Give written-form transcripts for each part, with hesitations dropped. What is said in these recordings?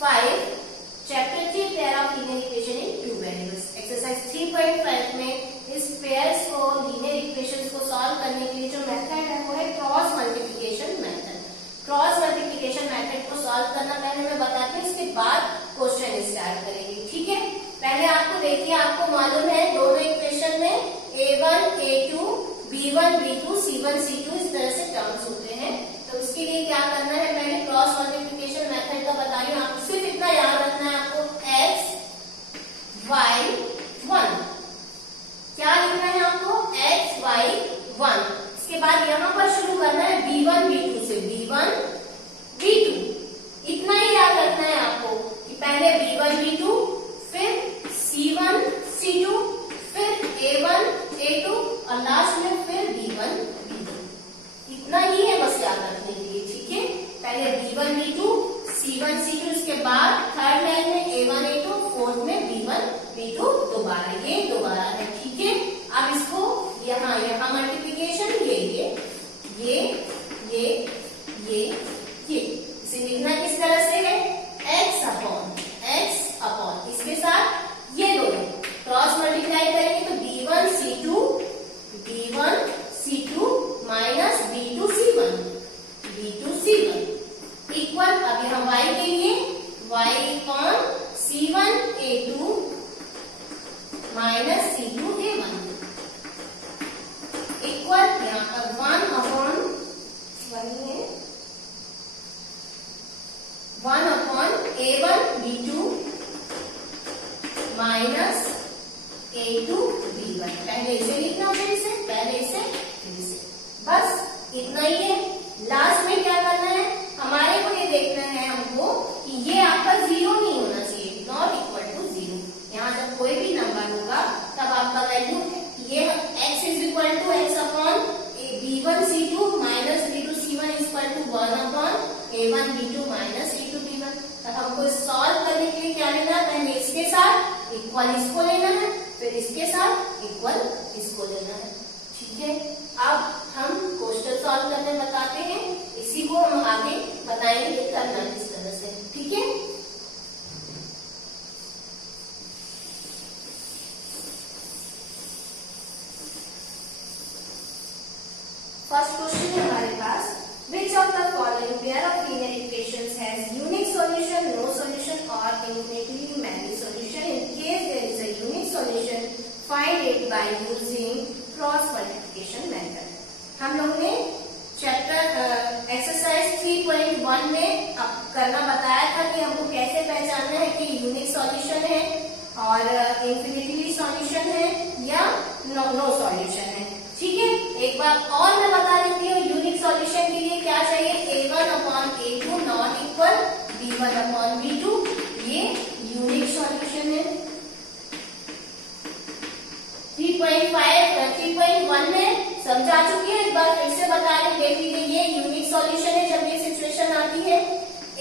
5 chapter 3 pair of linear equation in two variables. Exercise 3.5 में इस pairs को linear equations को सॉल्व करने के लिए जो मेथड है वो है cross multiplication method. Cross multiplication method को सॉल्व करना पहले मैं बताती हूँ, इसके बाद क्वेश्चन स्टार्ट करेंगे। ठीक है, पहले आपको देखिए, आपको मालूम है दोनों इक्वेशन में a1 a2 b1 b2 c1 c2 इस तरह से टर्म्स होते हैं। तो उसके लिए क्या करना है, पहले क्रॉस मल्टीप्लिकेशन मेथड का बता रही हूँ, आपको सिर्फ इतना याद रखना है, आपको x y 1 क्या लिखना है, आपको x y 1। इसके बाद यहाँ पर शुरू करना है b1 b2 से, b1 b2 इतना ही याद रखना है आपको कि पहले b1 b2 फिर c1 c2 फिर a1 a2 और लास्ट में फिर b1 b2। इतना ही है बस याद रखने के लिए। ठीक है, पहले b1 b2 c1 c2, इसके बाद थर्ड लाइन में a1 a2, फोर्थ में b1 b2 दोबारा, ये दोबारा है। ठीक है, अब इसको यहाँ मल्टीप्लिकेशन ये इसे लिखना किस तरह से है, x अपॉन इसके साथ ये दोनों क्रॉस मल्टीप्लाई करेंगे तो b1 c2 minus b2 c1 equal, अब यहाँ y के लिए y upon c1 a2 minus c2 a1 equal, यहाँ पर 1 upon a1 b2 minus a2 b1। पहले इसे लिखना, फिर इसे बस इतना ही है। लास्ट में क्या करना है, हमारे को ये देखना है हमको कि ये आपका 0 नहीं होना चाहिए, नॉट इक्वल टू 0। यहाँ जब कोई भी नंबर होगा तब आपका वैल्यू ये x is equal to x upon b1 c2 minus b2 c1 is equal to 1 upon a1 b2 minus a2 b1। तब हमको सॉल्व करने के लिए क्या लेना है, पहले इसके साथ इक्वल इसको लेना है, फिर इसके साथ इक्वल इसको लेना है। ठीक है, अब हम क्वेश्चन सॉल्व करने बताते हैं, इसी को हम आगे बताएंगे करना किस तरह से। ठीक है, फर्स्ट क्वेश्चन है हमारे पास, which of the following pair of linear equations has unique solution, no solution or infinitely many solution? In case there is a unique solution, find it by using cross multiplication method. हम लोगों ने chapter exercise 3.1 में करना बताया था कि हमको कैसे पहचानना है कि यूनिक सॉल्यूशन है और इंफिनिटली सॉल्यूशन है या नो सॉल्यूशन है। ठीक है, एक बार और मैं बता देती हूँ, यूनिक सॉल्यूशन के लिए क्या चाहिए, a1 upon a2 not equal b1 upon b2, ये यूनिक सॉल्यूशन है। 3.1 में समझा चुकी है, एक बार फिर से बता रही, देख लीजिए, ये यूनिक सॉल्यूशन है जब ये सिचुएशन आती है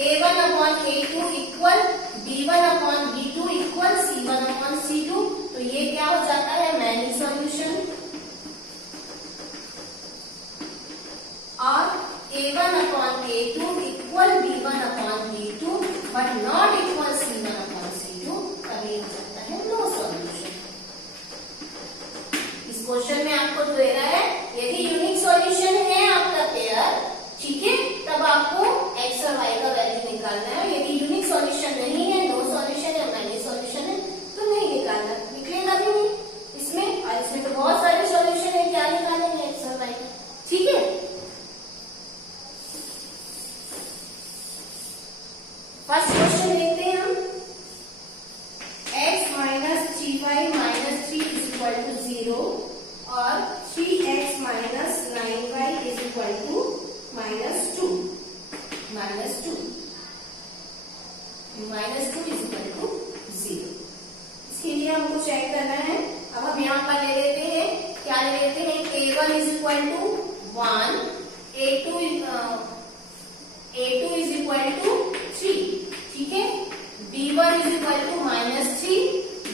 a1 upon a2 equal b1 upon b2 equal c1 upon c2, तो ये क्या हो जाता है, मैनी सॉल्यूशन। और a1 upon a2 equal b1 upon b2 but not equal c1 upon c2, तब ये हो जाता है नो सॉल्यूशन। क्वेश्चन में आपको दे रहा है, यदि यूनिक सॉल्यूशन है आपका पेयर, ठीक है, तब आपको x और y का वैल्यू निकालना है। यदि यूनिक सॉल्यूशन नहीं है, नो सॉल्यूशन है, मैनी सॉल्यूशन है, तो नहीं निकालना, निकलेगा भी नहीं इसमें, और इसमें तो बहुत सारे सॉल्यूशन है, क्या निकालेंगे x और y। ठीक है, फर्स्ट क्वेश्चन देखते हैं हम, x minus 3y minus 3 is equal to 0 और 3x minus 9y is equal to minus 2 is equal to 0। इसके लिए हमको चेक करना है। अब हम यहाँ पर ले लेते हैं, क्या ले लेते हैं, a1 is equal to 1, a2 is equal to 3। ठीक है, b1 is equal to minus 3,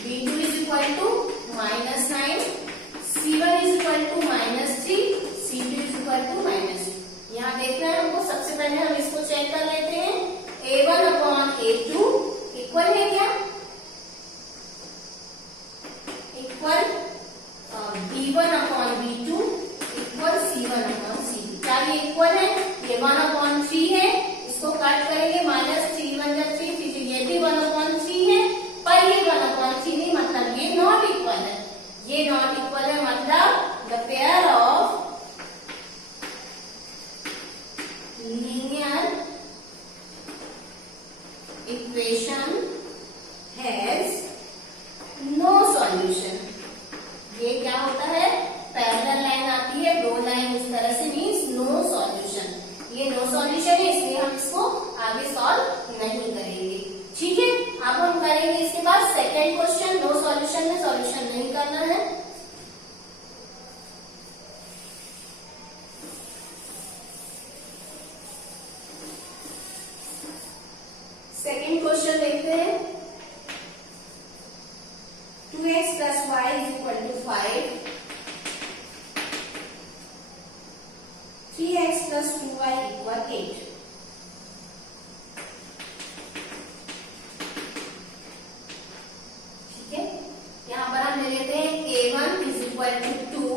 b2 is equal to minus 9, c1 is equal to minus 3, c2 is equal to minus 2। यहाँ देखना है हमको, सबसे पहले हम इसको चेक कर लेते हैं, a1 upon a2 equal B1 upon B2 equal C1 upon C2। क्या ये इक्वल है? ये 1/3 है, इसको कट करेंगे, माइनस 3 1 जा 3, फिर ये भी 1/3 है, पर ये 1/3 नहीं, मतलब ये नॉट इक्वल है। ये नॉट इक्वल है मतलब the pair of linear equation has no solution. ये क्या होता है? पैरेलल लाइन आती है, दो लाइन इस तरह से, मीन्स नो सॉल्यूशन। ये नो सॉल्यूशन है, इसलिए हम इसको आगे सॉल्व नहीं करेंगे। ठीक है, अब हम करेंगे इसके बाद सेकेंड क्वेश्चन। नो सॉल्यूशन में सॉल्यूशन नहीं करना है। सेकेंड क्वेश्चन देखते हैं। 2x plus y is equal to 5. 3x plus 2y equal 8. ठीक है, यहाँ पर हम ले लेते हैं a1 is equal to 2,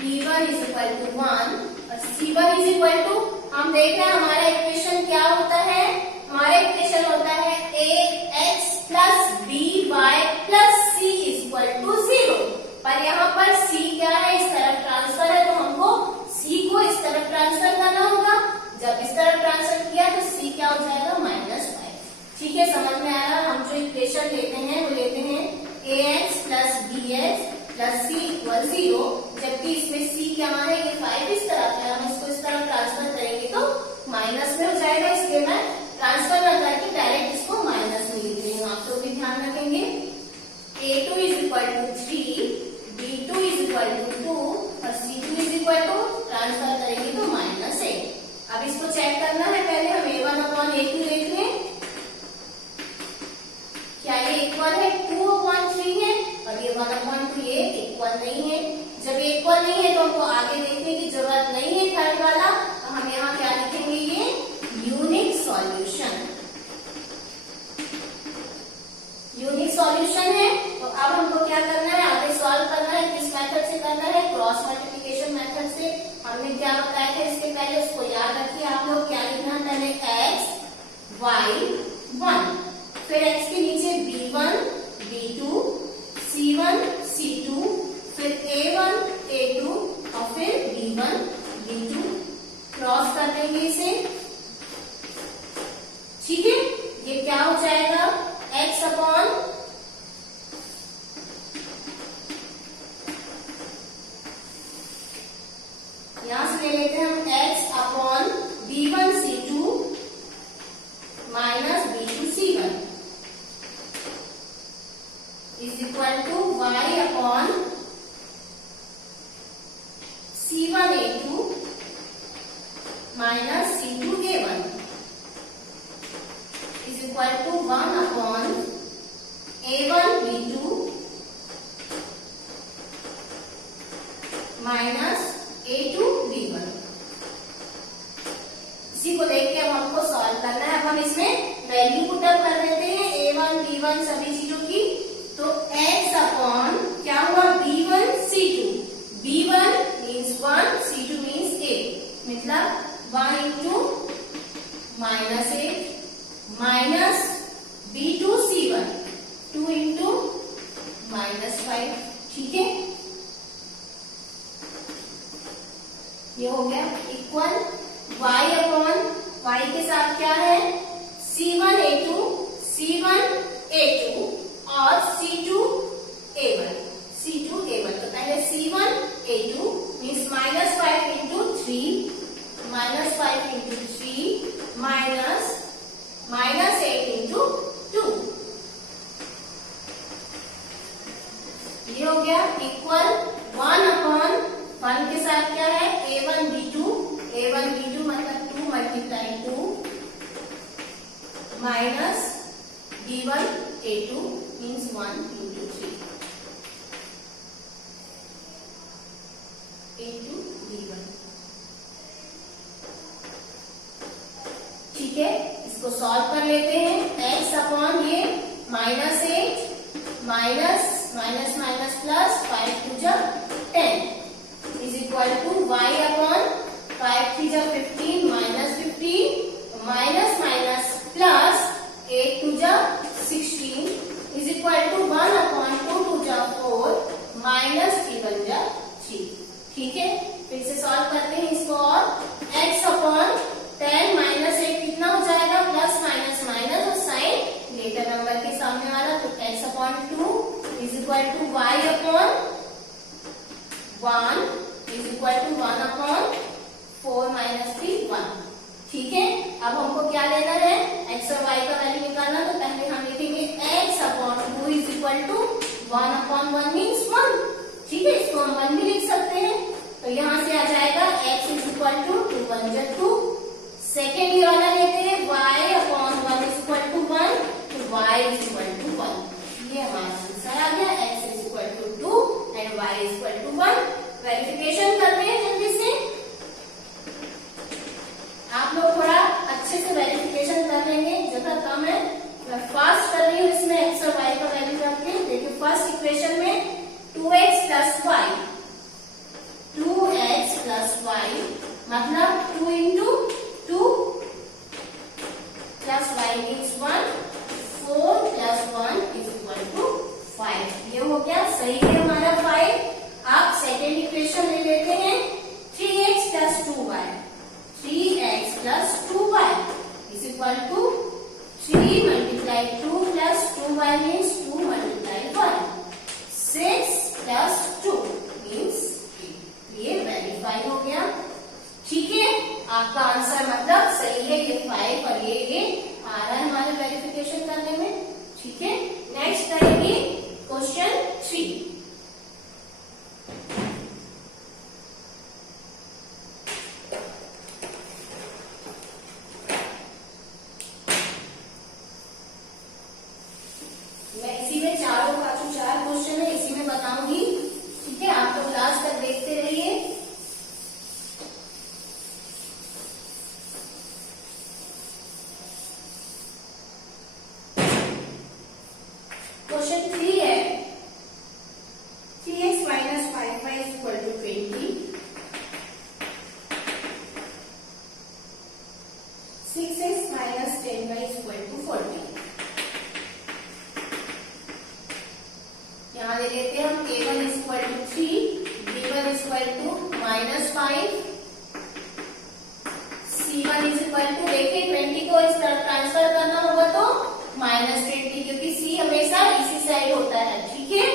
b1 is equal to 1 और c1 is equal to, हम देख रहे हैं हमारा इक्वेशन क्या होता है? हमारा इक्वेशन होता है ax plus by plus c is equal to 0। पर यहाँ पर c क्या है? इस तरफ ट्रांसफर है, तो हमको c को इस तरफ ट्रांसफर करना होगा। जब इस तरफ ट्रांसफर किया तो c क्या हो जाएगा? -5। ठीक है, समझ में आ रहा? हम जो इक्वेशन लेते हैं वो लेते हैं ax plus bx plus c equal 0, जबकि इसमें c क्या है? ये 5 इस तरफ है, हम इसको इस तरफ ट्रांसफर करेंगे तो माइनस में हो जाएगा, इसलिए मैं ट्रांसफर न करके डायरेक्ट इसको माइनस में लिख रही हूँ। आप तो भी ध्यान रखेंगे। a2 is equal to 3, b2 is equal to 2 और c2 is equal to, transfer करेंगे तो -8। अब इसको चेक करना है, पहले हम a1 अपॉन a2 देख लें। क्या ये इक्वल है? 2/3 है और ये 1/2, ये इक्वल नहीं है। जब ये इक्वल नहीं है तो हमको आगे देखने की जरूरत नहीं है थर्ड वाला, तो हम यहाँ क्या लिखेंगे? ये यूनिक सॉल्यूशन। यूनिक सॉल्यूशन है, तो अब हमको क्या करना है? आगे सॉल्व करना है। किस मेथड से करना है? क्रॉस मल्टीप्लिकेशन मेथड से। हमने क्या बताया था इसके पहले, उसको याद रखिए आप लोग। क्या लिखना है? पहले x y 1, फिर x के नीचे b1 b2 c1 c2, फिर a1 a2 और फिर b1 b2। क्रॉस कर देंगे इसे। ठीक है, ये क्या हो जाएगा? x अपॉन यहां से ले लेते हैं हम x upon b1 c2 minus b2 c1 is equal to y upon c1 a2 minus c2 a1 is equal to 1 upon a1 b2 minus a2 b1। इसी को देख के अब हमको सॉल्व करना है। अब हम इसमें वैल्यू पुट अप कर देते हैं a1 b1 सभी चीजों की। तो x अपॉन क्या हुआ? b1 c2, b1 means 1, c2 means 8, मतलब 1 into -8 minus b2 c1 2 into -5। ठीक है, ये हो गया इक्वल y अपॉन y के साथ क्या है? c1 a2 और c2 a1 तो पहले c1 a2 means -5 into 3 -5 into 3 minus -8 into 2। ये हो गया इक्वल 1 अपॉन 1 के साथ क्या है? a1 b2 मतलब 2 multiply 2 minus b1 a2 means 1 into 3 into b1। ठीक है, इसको सॉल्व कर लेते हैं। x अपॉन ये -8 माइनस माइनस माइनस प्लस 5 टू जा 10 is equal to y upon 5 3 जा 15 माइनस 15 माइनस माइनस प्लस 8 टू जा 16 इज इक्वल टू 1 अपॉन 2 टू जा 4 माइनस 3 1 जा 3। ठीक है, फिर से सॉल्व करते हैं इसको और x अपॉन 10 माइनस 8 कितना हो जाएगा प्लस माइनस माइनस और साइन ग्रेटर नंबर के सामने वाला, तो x upon 2 is equal to y upon 1 is equal to 1 upon 4 minus 3 1। ठीक है, अब हमको क्या लेना है x और y का वैल्यू निकालना, तो पहले हम लिखेंगे x upon 2 is equal to 1 upon 1 means 1। ठीक है, इसको हम 1 भी लिख सकते हैं, तो यहाँ से आ जाएगा x इज इक्वल टू 2 1 जा 2। सेकेंड ये वाला लेते हैं y upon 1 is equal to 1, तो y इज इक्वल टू 1। ये हमारा आंसर आ गया, x is equal to 2 and y is equal to 1। Verification करते हैं जल्दी से, आप लोग थोड़ा अच्छे से वेरिफिकेशन कर लेंगे, जगह कम है, मैं फास्ट कर रही हूँ इसमें x और y का वैल्यू रख के। देखिए फर्स्ट इक्वेशन में 2x plus y, 2x plus y मतलब 2 into 2 plus y means 1, 4 plus 1 is equal to 5। ये हो गया, सही है हमारा 5। आप सेकेंड इक्वेशन ले लेते हैं 3x plus 2y, 3x plus 2y is equal to 3 multiply 2 plus 2y means 2 multiply 1, 6 plus 2 means 3। ये वेरीफाई हो गया। ठीक है, आपका आंसर मतलब सही है, ये 5 और ये आ रहा है हमारे वेरिफिकेशन करने में। ठीक है, नेक्स्ट करेंगे क्वेश्चन 3। मैं इसी में चारों का जो 4 क्वेश्चन है इसी में बताऊंगी। ठीक है, आप लोग लास्ट तक देखते रहिए। क्वेश्चन 3 है 3x minus 5y is equal to 20, 6x minus 10y is equal to 40। यहाँ ले लेते हैं हम a1 is equal to 3, b1 is equal to minus 5, c1 is equal to, देखिए 20 को इस तरह ट्रांसफर करना होगा तो माइनस 20, क्योंकि c हमेशा इसी साइड होता है। ठीक है,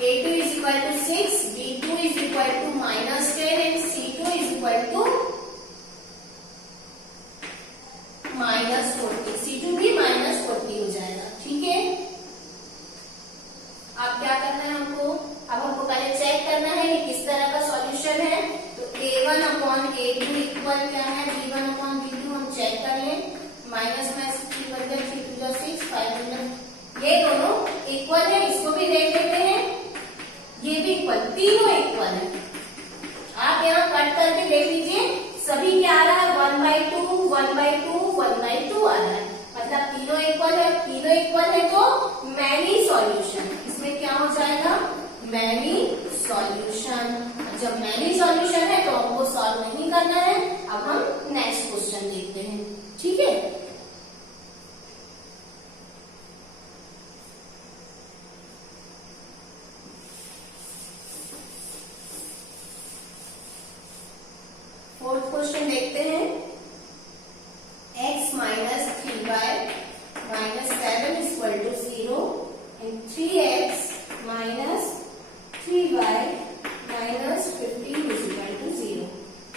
a2 is equal to 6, b2 is equal to minus 10 and c2 is equal to minus 40, c2 भी माइनस 40 हो जाएगा। ठीक है, अब क्या करना है हमको, अब हमको पहले चेक करना है कि किस तरह का सॉल्यूशन है। तो a1 अपॉन a2 इक्वल क्या है, b1 अपॉन b2 हम चेक कर लें। माइनस में 3 बन गया, 3 2 6 5, ये दोनों इक्वल है, इसको भी देख लेते हैं, ये भी इक्वल, तीनों इक्वल है। आप यहाँ कट करके देख लीजिए, सभी क्या आ रहा है 1/2 1/2 1/2 आ रहा है, मतलब तीनों इक्वल है। तीनों इक्वल है तो मैनी सॉल्यूशन, इसमें क्या हो जाएगा मैनी सॉल्यूशन। जब मैनी सॉल्यूशन है तो हमको सॉल्व नहीं करना है। अब हम नेक्स्ट क्वेश्चन देखते हैं। ठीक है, फोर्थ क्वेश्चन देखते हैं, x minus 3y minus 7 is equal to 0 and 3x minus 3y minus 15 is equal to 0।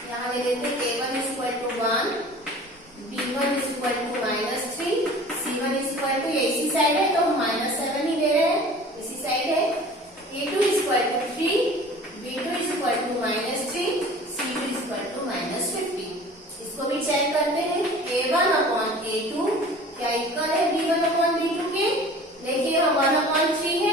यहाँ ले लेते हैं a1 is equal to 1, b1 is equal to minus 3, c1 is equal to, ये इसी साइड है तो हम माइनस 7 ही ले रहे हैं, इसी साइड है। a2 is equal to 3, b2 is equal to minus 3, c2 is equal to minus 15। इसको भी चेक करते हैं, a1 अपॉन a2 क्या इक्वल है b1 अपॉन b2 के, देखिए यहाँ 1 अपॉन 3 है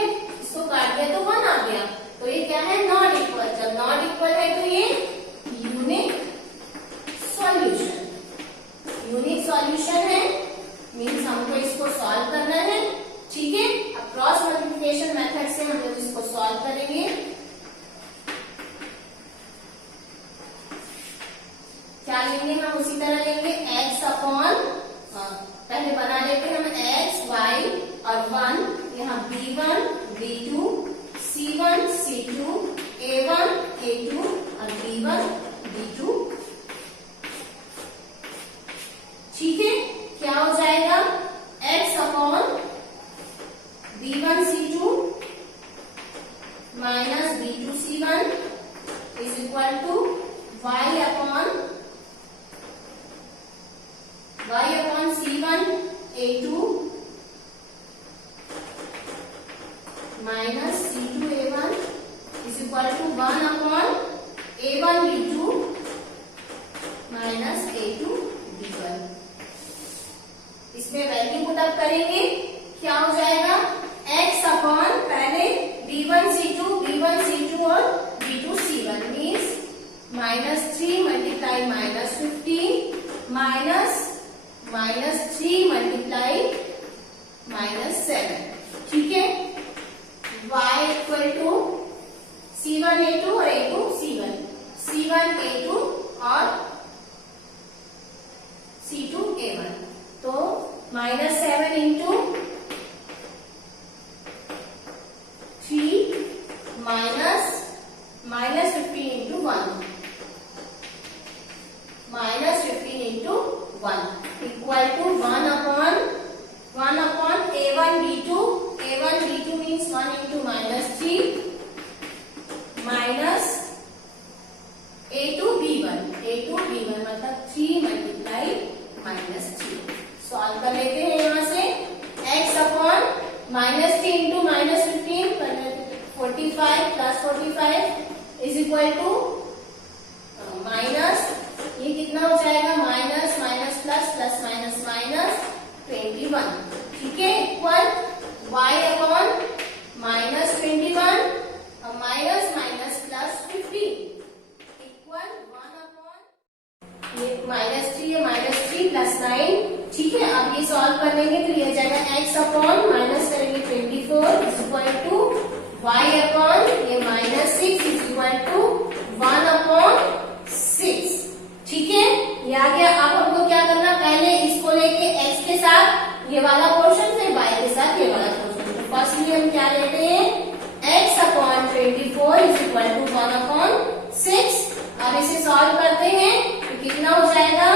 B1 B2 C1 C2 A1 A2 और B1 B2। ठीक है, क्या हो जाएगा x upon B1 C2 minus B2 C1 is equal to y upon C1 A2 minus C2 A1 is equal to 1 upon A1 B2 minus A2 B1। इसमें value put up करेंगे, क्या हो जाएगा x अपॉन पहले B1 C2 और B2 C1 means -3 multiply -15 minus 3 multiply -7। ठीक है, y equal to C1 A2 और A2 C1 C1 A2 और C2 A1। तो -7 into 3 minus 15 into 1 -15 into 1 equal to 1 upon A1 B2 means 1 into -3 minus A2 B1 मतलब 3 multiply -3। Solve कर लेते हैं यहाँ से x upon -3 into -15 45 plus 45 is equal to minus, ये कितना हो जाएगा माइनस प्लस 21। ठीक है, इक्वल y अपॉन -21 और माइनस प्लस 15 इक्वल 1 अपॉन ये -3 है -3 प्लस 9। ठीक है, अब ये सॉल्व कर लेंगे तो ये जाएगा x अपॉन माइनस करेंगे 24 is equal to y upon ये -6 इज इक्वल टू 1 अपॉन 6। ठीक है, ये आ गया। अब हमको क्या करना, पहले इसको लेके x के साथ ये वाला पोर्शन, फिर y के साथ ये वाला पोर्शन। तो फर्स्टली हम क्या लेते हैं x upon 24 is equal to 1 upon 6। अब इसे सॉल्व करते हैं तो कितना हो जाएगा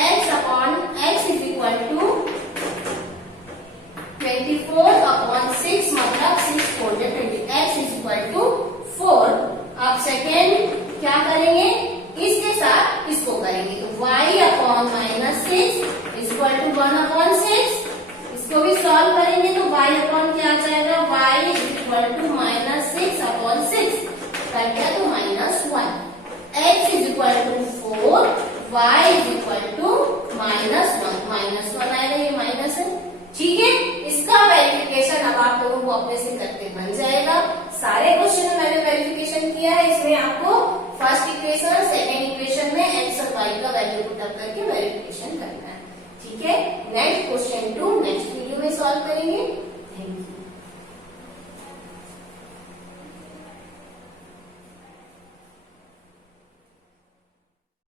x upon x is equal to 24 upon 6 मतलब 6 4 20 x इज इक्वल टू 4। अब सेकेंड क्या करेंगे, इसके साथ इसको करेंगे तो y upon -6 is equal to 1 upon 6। इसको भी सॉल्व करेंगे तो y अपॉन क्या आ जाएगा y is equal to -6 upon 6 कर दिया तो -1। x is equal to 4 y is equal to -1 आएगा, ये माइनस है। ठीक है, इसका वेरिफिकेशन अब आप लोगों को अपने से करके बन जाएगा। सारे क्वेश्चन में मैंने वेरिफिकेशन किया है, इसमें आपको फर्स्ट इक्वेशन सेकेंड इक्वेशन में x और y का वैल्यू पुट अप करके वेरिफिकेशन करना है। ठीक है, नेक्स्ट क्वेश्चन 2 नेक्स्ट वीडियो में सॉल्व करेंगे।